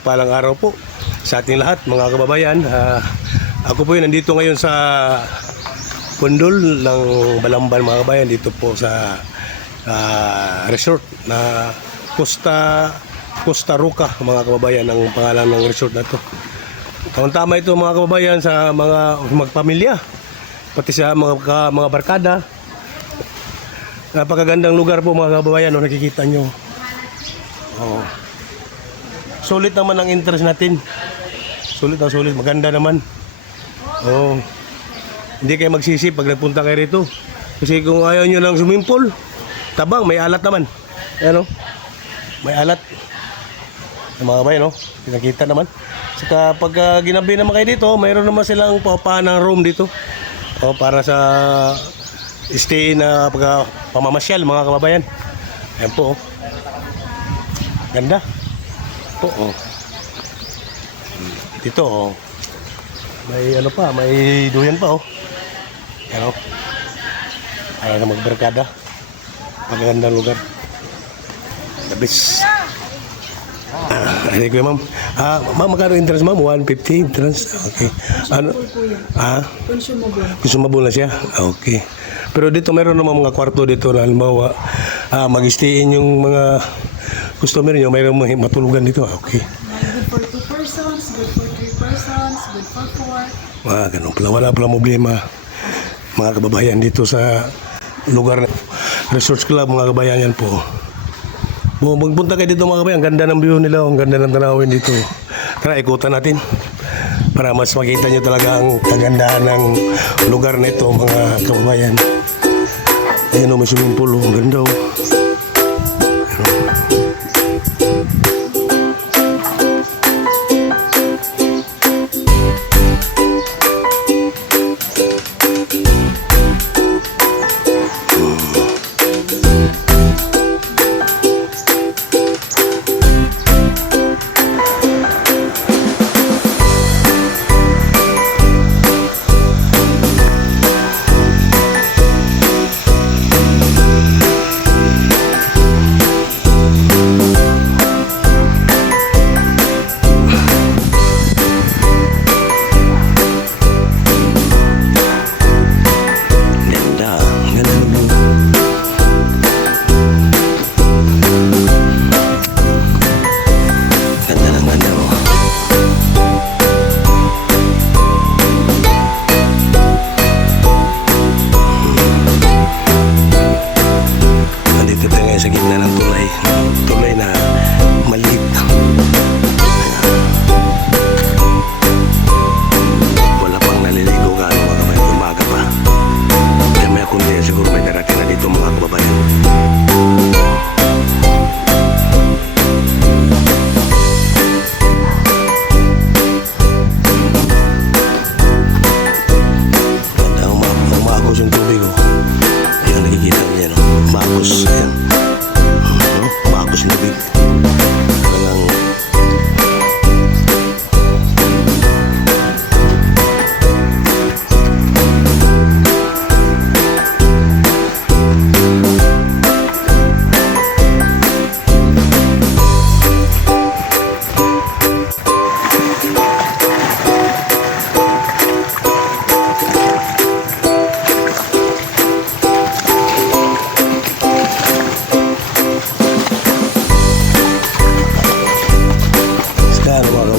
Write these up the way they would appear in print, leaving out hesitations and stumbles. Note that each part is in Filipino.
mapagpalang araw po sa ating lahat mga kababayan. Ako po nandito ngayon sa Pundol ng Balamban mga kababayan, dito po sa resort na Costa Ruca mga kababayan ang pangalan ng resort na to. Tama ito mga kababayan sa mga magpamilya, pati sa mga barkada. Napakagandang lugar po mga kababayan, nakikita nyo. Sulit naman ang interest natin. Sulit, maganda naman. Hindi kayo magsisi pag nagpunta kayo rito. Kasi kung ayaw nyo ng swimming pool, tabang, may alat naman. Ayan, may alat. Mga kabayan, pinakita naman. Saka pag ginabi naman kayo dito, mayroon naman silang paupahan ng room dito. Para sa stay na pamamasyal mga kababayan. Ayan po. Ganda. Dito may ano pa, may duyan pa Ano? Ayaw na magbarkada. Magandang lugar. The best. Hindi ko ma'am. Ma'am, magkano interest ma'am? 150 interest. Okay. Ano? Consumable na siya. Okay. Pero dito meron naman mga kwarto dito na halimbawa mag-stayin yung mga customer nyo, mayroon matulugan dito. Okay. Good for 2 persons, good for 3 persons, good for 4. Ganun pala. Wala pala problema mga kababayan dito sa lugar na Resorts Club mga kababayan yan po. Magpunta kayo dito mga kababayan, ang ganda ng view nila, ang ganda ng tanawin dito. Tara, ikutan natin para mas makita nyo talaga ang kagandahan ng lugar na ito mga kababayan. Ayan may swimming pool, ang ganda sa gitna ng tulay na maliit. Wala pang naliligo ka mga kabayan, umaga pa. Kaya may kundi siguro may darating na dito mga kababayan. Ganda, umagos yung tubig Yan nakikita niya umagos yan. Umagos labig.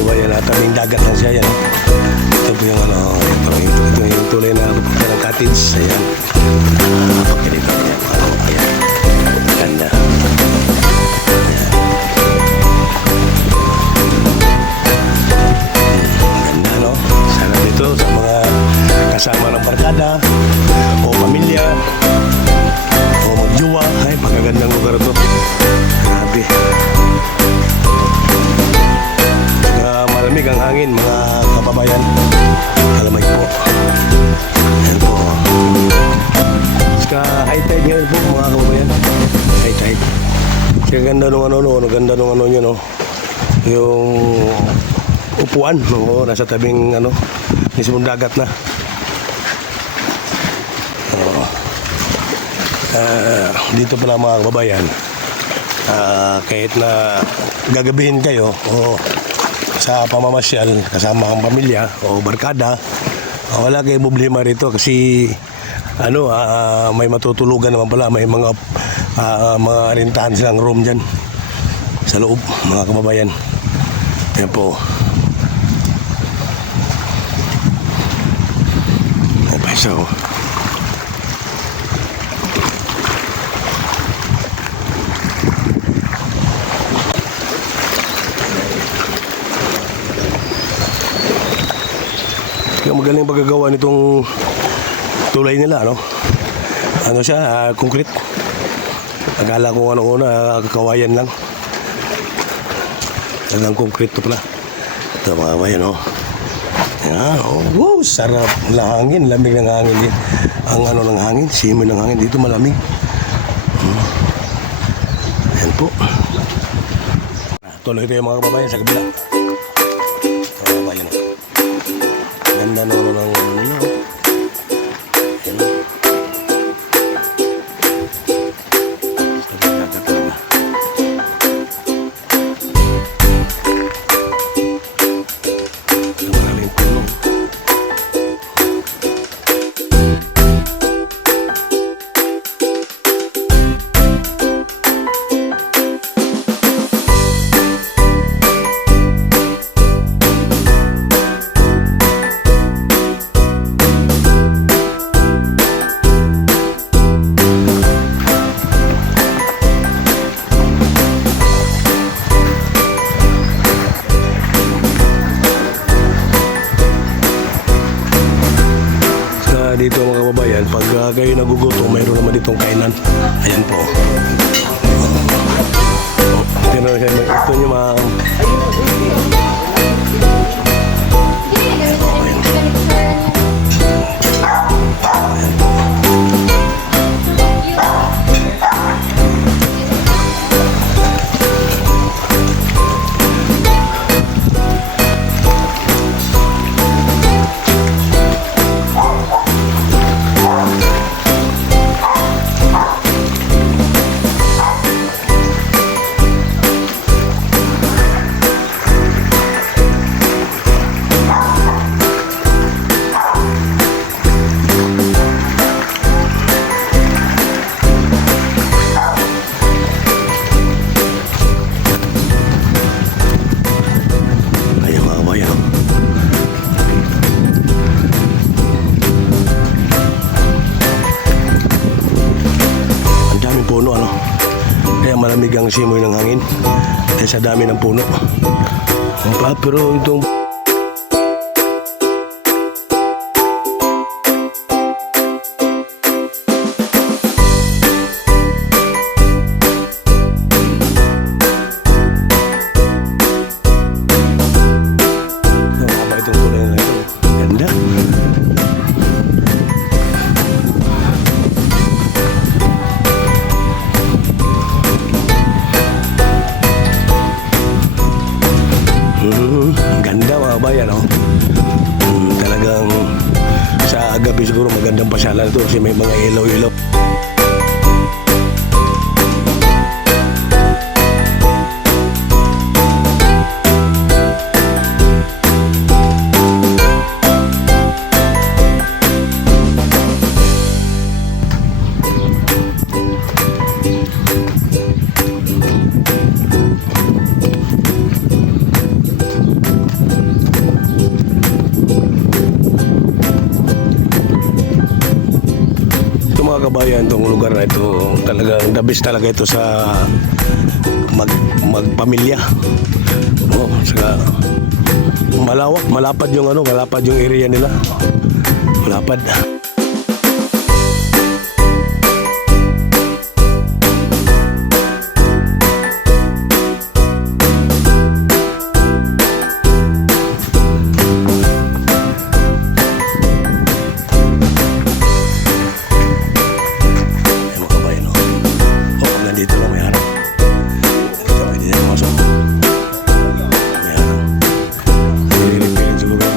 Walang tabing dagat lang siya yan. Ito po yung ito yung tulay na pupunta ng cottage. Ayan. Pagkalito niya. Ayan. Ganda. Ganda no? Sana dito sa mga kasama ng barkada o pamilya o magjuwa. Ay, pagkagandang lugar ito. Grabe. Malamig ang hangin mga kababayan. Malamig po. Ayan po. Ska high tide ngayon po mga kababayan. High tide. Kaya ganda nung ganda nung nyo yung upuan nasa tabing mismong dagat na. Dito pala mga kababayan, kahit na gagabihin kayo o sa pamamasyal kasama ang pamilya o barkada, wala kayong problema rito kasi may matutulugan naman pala, may mga rentahan silang room dyan sa loob, mga kababayan. Yan po. Yan pa isa, oh. Yung magaling pagkagawa nitong tulay nila, ano siya, concrete. Akala ko una kakawayan lang. Talagang concrete to pala. Ito mga kabayan, yan, wow, sarap ng hangin, lamig ng hangin din. Ang ng hangin, simoy ng hangin dito malamig. Yan po. Tuloy tayo mga kababayan sa kabila. Mga kabayan, ganda ng nila. Yan. Talaga talaga. Maraming puno. Dito mga kababayan, pag kayo nagugutom, mayroon naman ditong kainan. Ayan po. Ito nyo mga... Kaya malamig ang simoy ng hangin dahil sa dami ng puno. Pero itong itong tulay na ito, ganda. Ganda mga kabayan, talagang sa gabi siguro magandang pasyalan ito kasi may mga ilaw-ilaw. Mga kabayan, itong lugar na ito talagang the best talaga ito sa magpamilya. Saka malapad yung area nila. Malapad. Dito lang may harap. Dito pwede na masok. May harap. Pilit-pilit siguro.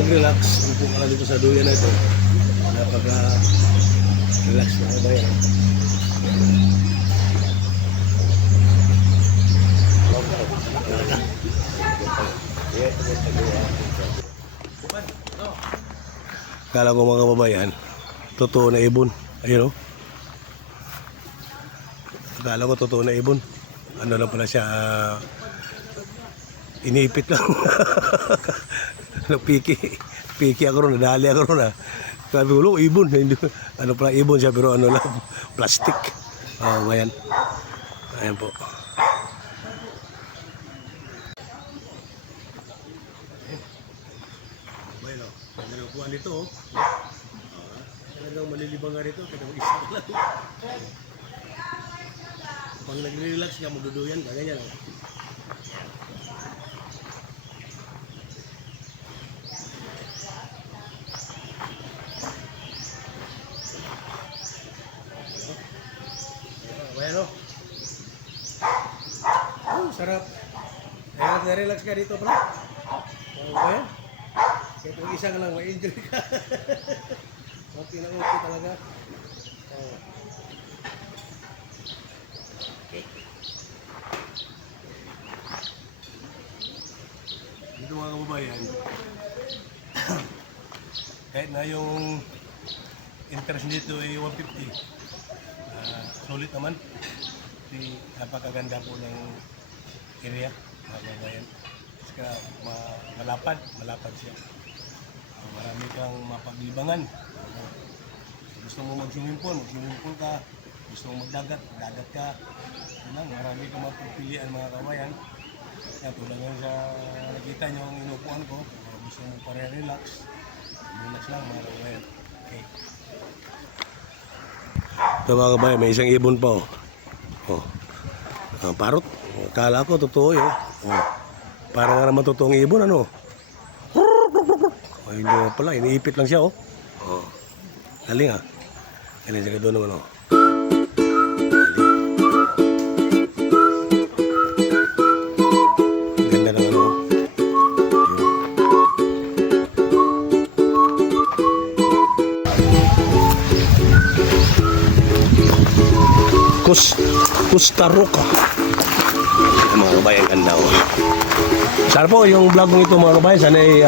mag-relax, upo ka lang dito sa duyan na ito. Napaka-relax na mga kabayan. Kala ko mga kababayan, totoo na ibon. Ayun o. Akala ko totoo na ibon. Ano lang pala siya, iniipit lang. Piki ako ron, nadali ako ron ah. Sabi ko, ibon. Ano pala ibon siya, pero ano lang, plastic. Bayan. Ayan po. Bayan o. Talagang kuha nito o. Talagang malilibang nga rito. Talagang isa lang. Pag nagre-relax ka, magduduyan ka, ganyan o. Ayan o. Sarap. Ayan, na-relax ka dito pala. Ayan. Kaya kung isa ka lang, ma-enjoy ka. Okay na okay talaga. Okay. Dito mga kababayan, kahit na yung interest dito ay 150, sulit naman. Napakaganda po ng area, mga kababayan. Kasi malapad siya. Marami kang mapaglibangan. Gusto mo mag-swimming pool ka. Gusto mo magdagat ka. Marami kang mapagpilian mga kababayan. Yan, tulad nga sa nakita nyo ang inupuan ko. Gusto mo pare-relax. Relax lang mga kababayan. Okay. Ito mga kababayan, may isang ibon pa oh. Parot. Kala ko totoo yun. Parang nga naman totoong ibon ano. Ay, hindi pala, iniipit lang siya oh. Galing ah. Galing siya doon naman oh. Ganda ng ano. Costa Rica. Mga kabayan, ganda oh. Sana po yung vlog ng ito mga kabayan, sana ay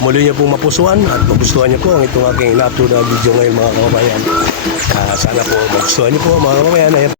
muli niyo pong mapusuan at magustuhan niyo po ang itong aking ina-upload na video ngayon mga kabayan. Sana po magustuhan niyo po mga kabayan. Ayan.